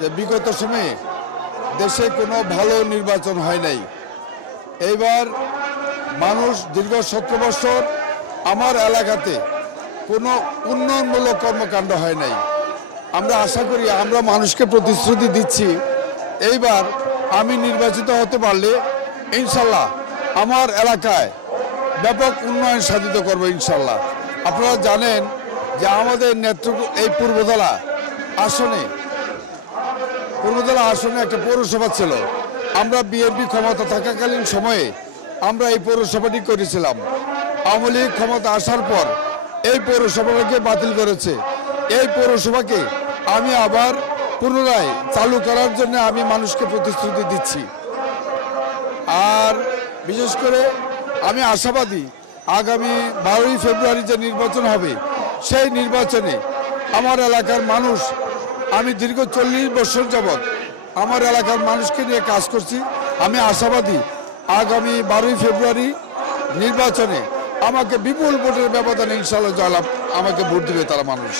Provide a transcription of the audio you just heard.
যে বিগত সময়ে দেশে কোনো ভালো নির্বাচন হয় নাই। এইবার মানুষ দীর্ঘ 17 বছর আমার এলাকাতে কোনো উন্নয়নমূলক কর্মকাণ্ড হয় নাই। আমরা আশা করি, আমরা মানুষকে প্রতিশ্রুতি দিচ্ছি, এইবার আমি নির্বাচিত হতে পারলে ইনশাল্লাহ আমার এলাকায় ব্যাপক উন্নয়ন সাধিত করবো ইনশাল্লাহ। আপনারা জানেন যে আমাদের এই পূর্বতলা আসনে একটা পৌরসভা ছিল। আমরা বিএনপি ক্ষমতা থাকাকালীন সময়ে আমরা এই পৌরসভাটি করেছিলাম। আওয়ামী লীগ ক্ষমতা আসার পর এই পৌরসভাকে বাতিল করেছে। এই পৌরসভাকে আমি আবার পুনরায় চালু করার জন্য আমি মানুষকে প্রতিশ্রুতি দিচ্ছি। আর বিশেষ করে আমি আশাবাদী, আগামী 12ই ফেব্রুয়ারি যে নির্বাচন হবে, সেই নির্বাচনে আমার এলাকার মানুষ, আমি দীর্ঘ 40 বছর যাবৎ আমার এলাকার মানুষকে নিয়ে কাজ করছি। আমি আশাবাদী আগামী 12ই ফেব্রুয়ারি নির্বাচনে আমাকে বিপুল ভোটের ব্যবধানে ইনশাআল্লাহ জয়লাভ, আমাকে ভোট দিবে তারা মানুষ।